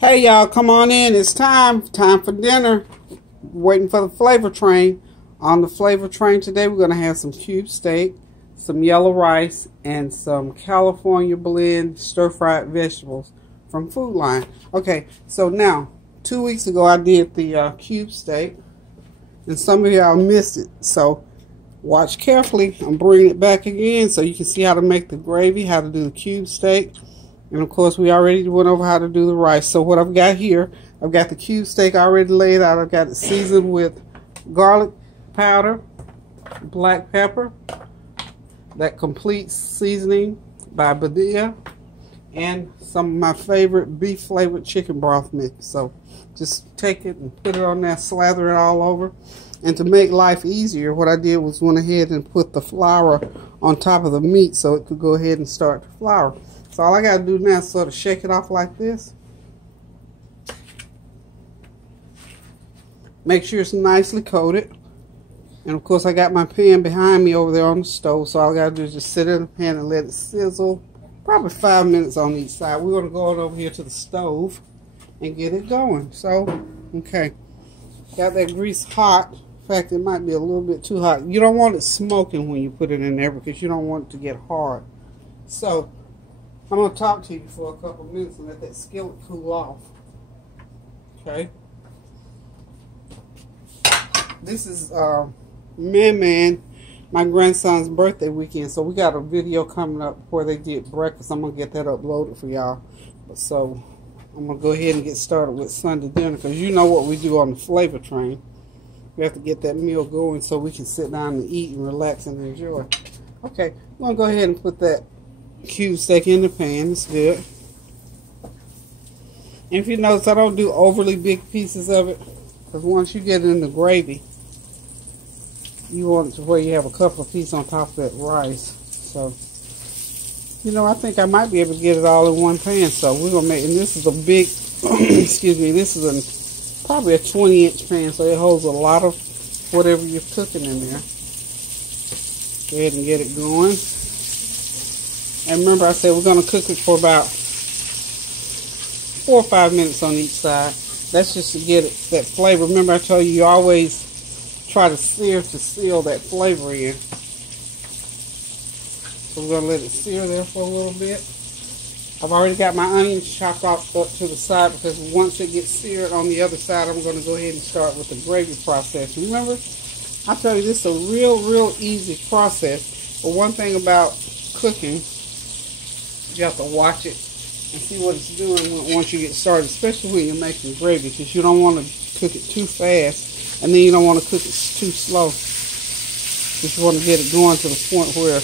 Hey y'all, come on in. It's time for dinner. Waiting for the flavor train. On the flavor train today, we're going to have some cube steak, some yellow rice, and some California blend stir-fried vegetables from Food Line. Okay, so now, 2 weeks ago I did the cube steak, and some of y'all missed it. So watch carefully. I'm bringing it back again so you can see how to make the gravy, how to do the cube steak. And of course, we already went over how to do the rice. So what I've got here, I've got the cube steak already laid out. I've got it seasoned with garlic powder, black pepper, that complete seasoning by Badia, and some of my favorite beef flavored chicken broth mix. So just take it and put it on there, slather it all over. And to make life easier, what I did was went ahead and put the flour on top of the meat so it could go ahead and start to flour. So all I got to do now is sort of shake it off like this. Make sure it's nicely coated. And of course I got my pan behind me over there on the stove. So all I got to do is just sit in the pan and let it sizzle. Probably 5 minutes on each side. We're going to go on over here to the stove and get it going. So, okay. Got that grease hot. In fact, it might be a little bit too hot. You don't want it smoking when you put it in there because you don't want it to get hard. So I'm going to talk to you for a couple of minutes and let that skillet cool off. Okay. This is Man, my grandson's birthday weekend. So we got a video coming up where they did breakfast. I'm going to get that uploaded for y'all. So I'm going to go ahead and get started with Sunday dinner because you know what we do on the flavor train. We have to get that meal going so we can sit down and eat and relax and enjoy. Okay, I'm going to go ahead and put that cube steak in the pan. It's good. And if you notice, I don't do overly big pieces of it because once you get it in the gravy, you want it to where you have a couple of pieces on top of that rice. So, you know, I think I might be able to get it all in one pan. So we're going to make, and this is a big, excuse me, this is probably a 20-inch pan, so it holds a lot of whatever you're cooking in there. Go ahead and get it going. And remember I said we're going to cook it for about 4 or 5 minutes on each side. That's just to get it, that flavor. Remember I told you, you always try to sear to seal that flavor in. So we're going to let it sear there for a little bit. I've already got my onions chopped off up to the side because once it gets seared on the other side, I'm going to go ahead and start with the gravy process. Remember, I tell you, this is a real easy process. But one thing about cooking, you have to watch it and see what it's doing once you get started, especially when you're making gravy, because you don't want to cook it too fast, and then you don't want to cook it too slow. Just want to get it going to the point where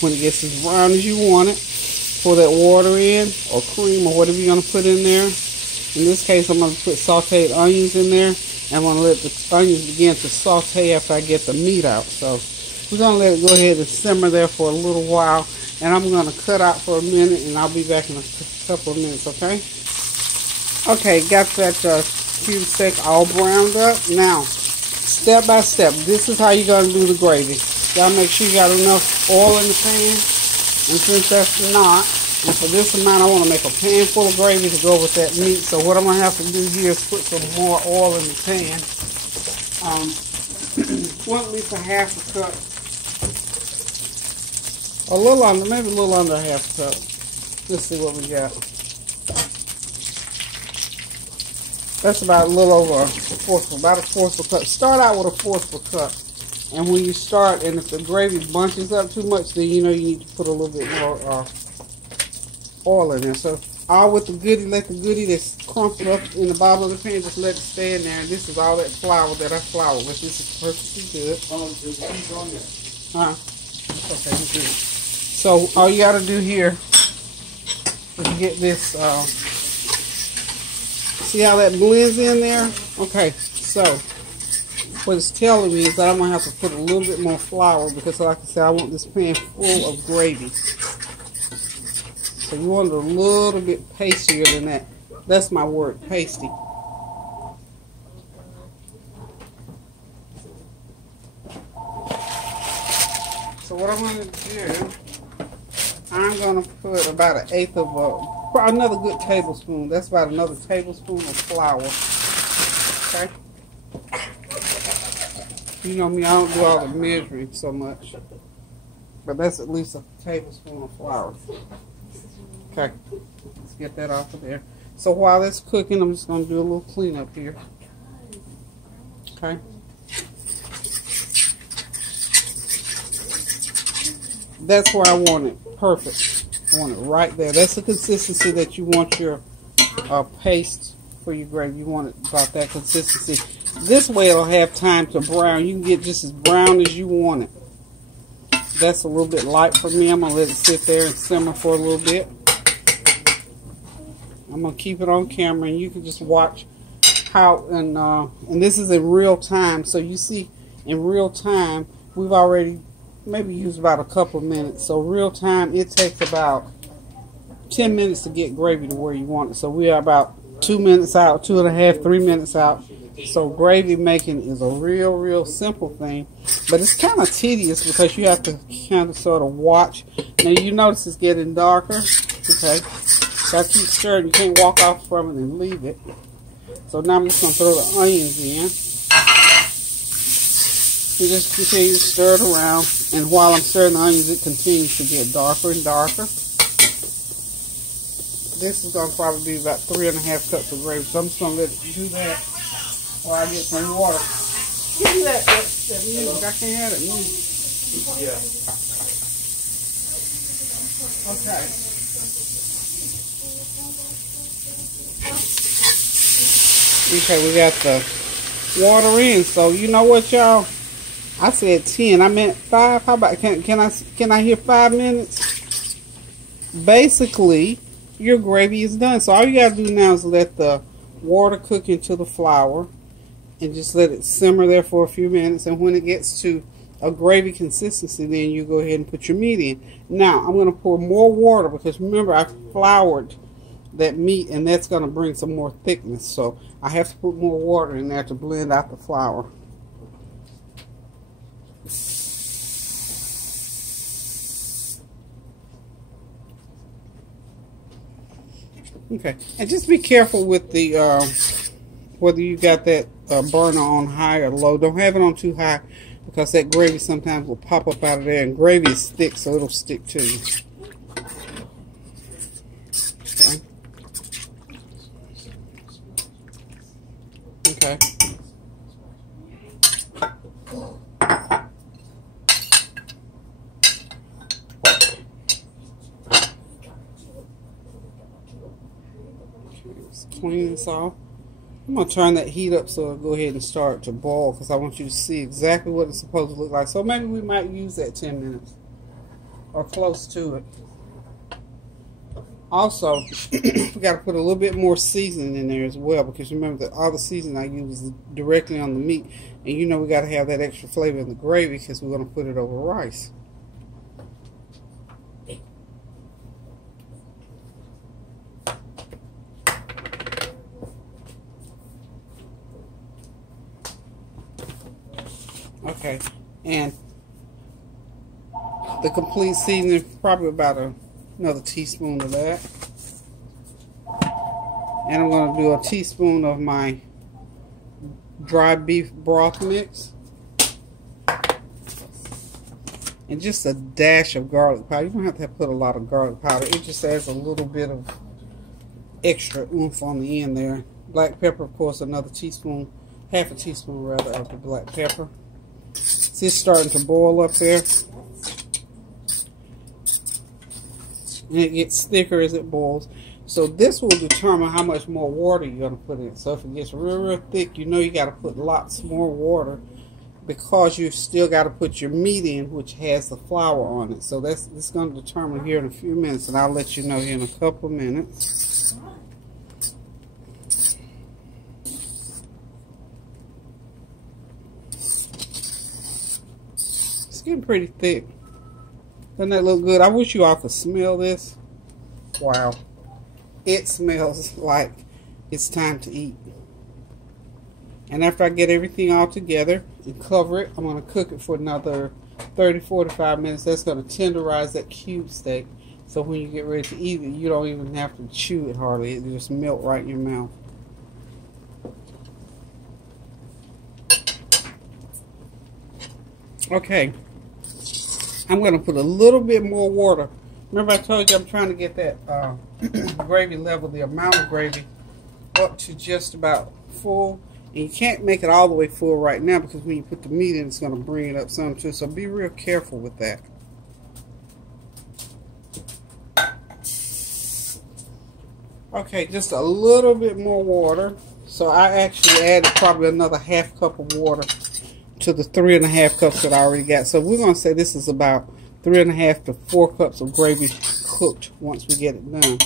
when it gets as brown as you want it, pour that water in, or cream, or whatever you're going to put in there. In this case, I'm going to put sauteed onions in there, and I'm going to let the onions begin to saute after I get the meat out. So we're going to let it go ahead and simmer there for a little while. And I'm going to cut out for a minute, and I'll be back in a couple of minutes, okay? Okay, got that cube steak all browned up. Now, step by step, this is how you're going to do the gravy. Y'all make sure you got enough oil in the pan. And since that's not, and for this amount, I want to make a pan full of gravy to go with that meat. So what I'm going to have to do here is put some more oil in the pan. Want at least a half a cup. A little under, maybe a little under a half cup. Let's see what we got. That's about a little over a fourth, about a fourth of a cup. Start out with a fourth of a cup. And when you start, and if the gravy bunches up too much, then you know you need to put a little bit more oil in there. So all with the goodie, let the goodie that's crumpled up in the bottom of the pan, just let it stay in there. And this is all that flour that I floured with. This is perfectly good. Okay, good. So all you got to do here is get this, see how that blends in there? Okay, so what it's telling me is that I'm going to have to put a little bit more flour because like I said, I want this pan full of gravy. So you want it a little bit pastier than that. That's my word, pasty. So what I'm going to do, I'm I'm going to put about an eighth of another good tablespoon. That's about another tablespoon of flour. Okay. You know me, I don't do all the measuring so much. But that's at least a tablespoon of flour. Okay. Let's get that off of there. So while it's cooking, I'm just going to do a little cleanup here. Okay. That's where I want it. Perfect. I want it right there. That's the consistency that you want your paste for your gravy. You want it about that consistency. This way it'll have time to brown. You can get just as brown as you want it. That's a little bit light for me. I'm going to let it sit there and simmer for a little bit. I'm going to keep it on camera and you can just watch how, and this is in real time. So you see in real time, we've already maybe used about a couple of minutes. So real time, it takes about 10 minutes to get gravy to where you want it. So we are about 2 minutes out, 2.5, 3 minutes out. So gravy making is a real simple thing, but it's kind of tedious because you have to kind of sort of watch. Now you notice it's getting darker. Okay, gotta keep stirring. You can't walk off from it and leave it. So now I'm just gonna throw the onions in. You just continue to stir it around, and while I'm stirring the onions, it continues to get darker and darker. This is gonna probably be about 3.5 cups of gravy. So I'm just gonna let it do that while I get some water. Give me that music. I can't have it music. Yeah. Okay. Okay, we got the water in. So you know what, y'all? I said 10. I meant 5. How about can I hear 5 minutes? Basically, your gravy is done. So all you gotta do now is let the water cook into the flour and just let it simmer there for a few minutes. And when it gets to a gravy consistency, then you go ahead and put your meat in. Now I'm going to pour more water because remember I floured that meat and that's going to bring some more thickness. So I have to put more water in there to blend out the flour. Okay, and just be careful with the whether you got that burner on high or low. Don't have it on too high because that gravy sometimes will pop up out of there, and gravy is thick, so it'll stick to you. Okay. Okay. Let's clean this off. I'm going to turn that heat up so it'll go ahead and start to boil because I want you to see exactly what it's supposed to look like. So maybe we might use that 10 minutes or close to it. Also, we got to put a little bit more seasoning in there as well because remember that all the seasoning I use is directly on the meat. And you know we got to have that extra flavor in the gravy because we're going to put it over rice. Okay, and the complete seasoning, probably about another teaspoon of that. And I'm going to do a teaspoon of my dry beef broth mix. And just a dash of garlic powder. You don't have to put a lot of garlic powder. It just adds a little bit of extra oomph on the end there. Black pepper, of course, another teaspoon, half a teaspoon rather, of the black pepper. See, it's starting to boil up there. And it gets thicker as it boils. So this will determine how much more water you're going to put in. So if it gets real thick, you know you got to put lots more water because you still got to put your meat in, which has the flour on it. So that's going to determine here in a few minutes, and I'll let you know here in a couple of minutes. It's getting pretty thick. Doesn't that look good? I wish you all could smell this. Wow. It smells like it's time to eat. And after I get everything all together and cover it, I'm going to cook it for another 30-45 minutes. That's going to tenderize that cube steak. So when you get ready to eat it, you don't even have to chew it hardly. It just melt right in your mouth. Okay. I'm going to put a little bit more water. Remember I told you I'm trying to get that gravy level, the amount of gravy, up to just about full. And you can't make it all the way full right now because when you put the meat in, it's going to bring it up some too. So be real careful with that. Okay, just a little bit more water. So I actually added probably another half cup of water to the 3.5 cups that I already got. So we're going to say this is about 3.5 to 4 cups of gravy cooked once we get it done.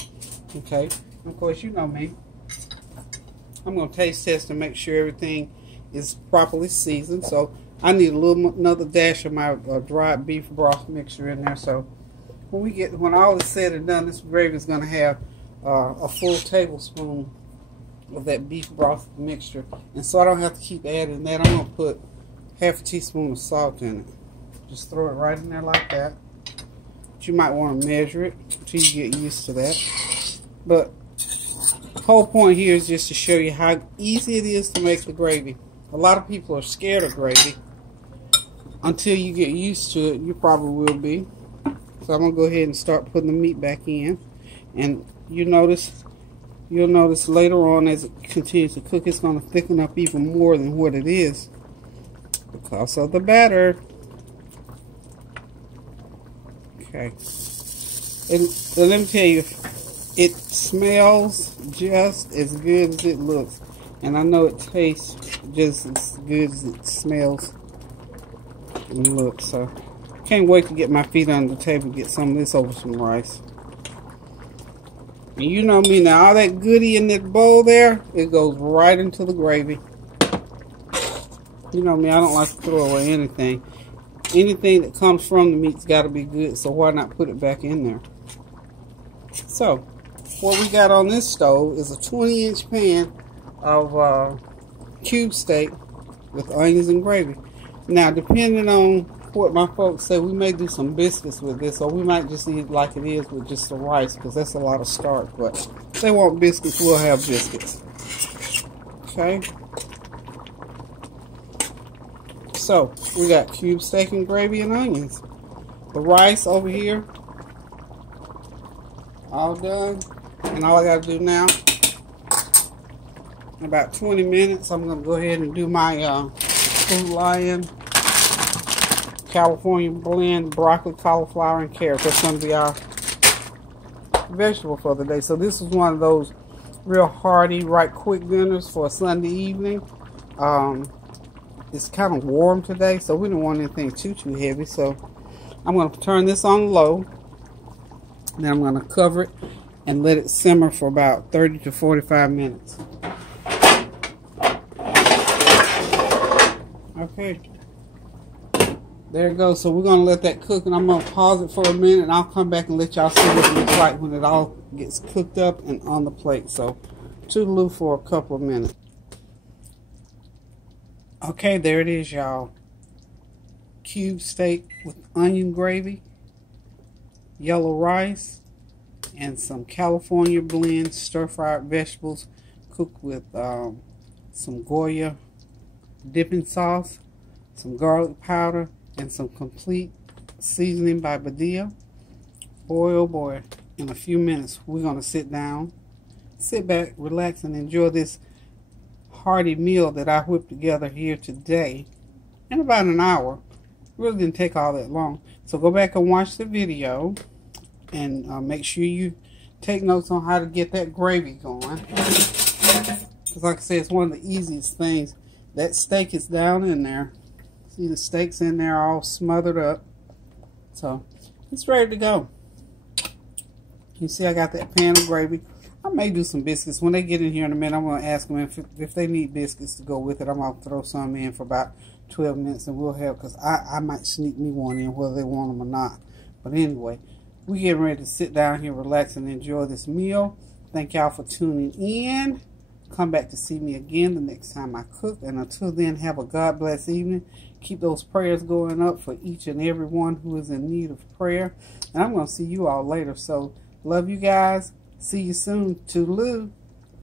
Okay, of course you know me. I'm going to taste test to make sure everything is properly seasoned. So I need another dash of my dried beef broth mixture in there. So when all is said and done, this gravy is going to have a full tablespoon of that beef broth mixture. And so I don't have to keep adding that. I'm going to put half a teaspoon of salt in it. Just throw it right in there like that. But you might want to measure it until you get used to that. But the whole point here is just to show you how easy it is to make the gravy. A lot of people are scared of gravy. Until you get used to it, you probably will be. So I'm going to go ahead and start putting the meat back in. And you'll notice later on as it continues to cook, it's going to thicken up even more than what it is because of the batter. Okay. And let me tell you, it smells just as good as it looks. And I know it tastes just as good as it smells and looks. So, can't wait to get my feet under the table and get some of this over some rice. And you know me now, all that goodie in that bowl there, it goes right into the gravy. You know me, I don't like to throw away anything. Anything that comes from the meat's got to be good, so why not put it back in there? So, what we got on this stove is a 20-inch pan of cube steak with onions and gravy. Now, depending on what my folks say, we may do some biscuits with this, or we might just eat it like it is with just the rice, because that's a lot of starch. But if they want biscuits, we'll have biscuits. Okay. So, we got cube steak and gravy and onions. The rice over here, all done. And all I got to do now, in about 20 minutes, I'm going to go ahead and do my Food Lion California blend broccoli, cauliflower, and carrots. That's going to be our vegetable for the day. So this is one of those real hearty, right quick dinners for a Sunday evening. It's kind of warm today, so we don't want anything too heavy. So I'm going to turn this on low. Then I'm going to cover it and let it simmer for about 30 to 45 minutes. Okay. There it goes. So we're going to let that cook, and I'm going to pause it for a minute, and I'll come back and let y'all see what it looks like when it all gets cooked up and on the plate. So toodaloo for a couple of minutes. Okay, there it is, y'all. Cube steak with onion gravy, yellow rice, and some California blend stir-fried vegetables cooked with some Goya dipping sauce, some garlic powder, and some complete seasoning by Badia. Boy, oh boy, in a few minutes we're going to sit down, sit back, relax, and enjoy this hearty meal that I whipped together here today in about an hour. Really didn't take all that long. So go back and watch the video and make sure you take notes on how to get that gravy going. Because like I said, it's one of the easiest things. That steak is down in there. See, the steak's in there all smothered up. So it's ready to go. You see I got that pan of gravy. I may do some biscuits. When they get in here in a minute, I'm going to ask them if they need biscuits to go with it. I'm going to throw some in for about 12 minutes and we'll have, because I might sneak me one in whether they want them or not. But anyway, we're getting ready to sit down here, relax, and enjoy this meal. Thank y'all for tuning in. Come back to see me again the next time I cook. And until then, have a God bless evening. keep those prayers going up for each and every one who is in need of prayer. And I'm going to see you all later. So, love you guys. See you soon. Toodaloo.